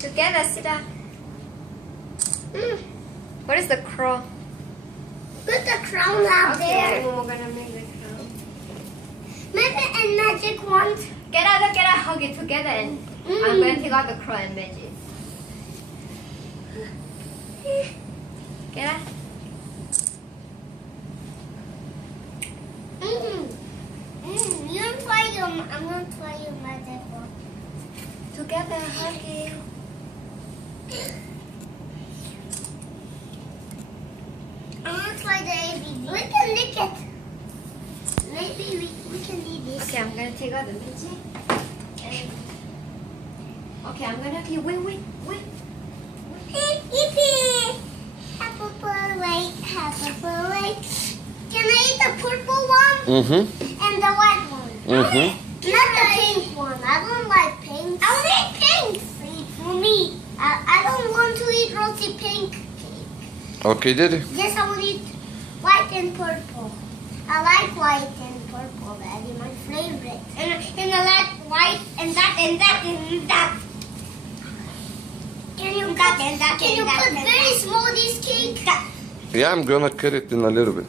Together, sit down. What is the crown? Put the crown out there. We're gonna make the crown. Maybe and magic wand. Get out, hug it together, and I'm gonna take out the crown and magic. Get out. You try your. I'm gonna try your magic wand. Together, hug it. I'm gonna try the ABB. We can lick it. Maybe we can leave this. Okay, I'm gonna take out the magic. And okay, I'm gonna okay, wait. Yippee! Happy birthday, happy birthday. Can I eat the purple one? And the white one? Not the pink one. I don't like pink. I want to eat pink. For me, I don't want to eat rosy pink cake. Okay, Daddy. Yes, I will eat white and purple. I like white and purple, Daddy, my favorite. And I like white and that and that and that. Can you put very small this cake? Yeah, I'm gonna cut it in a little bit.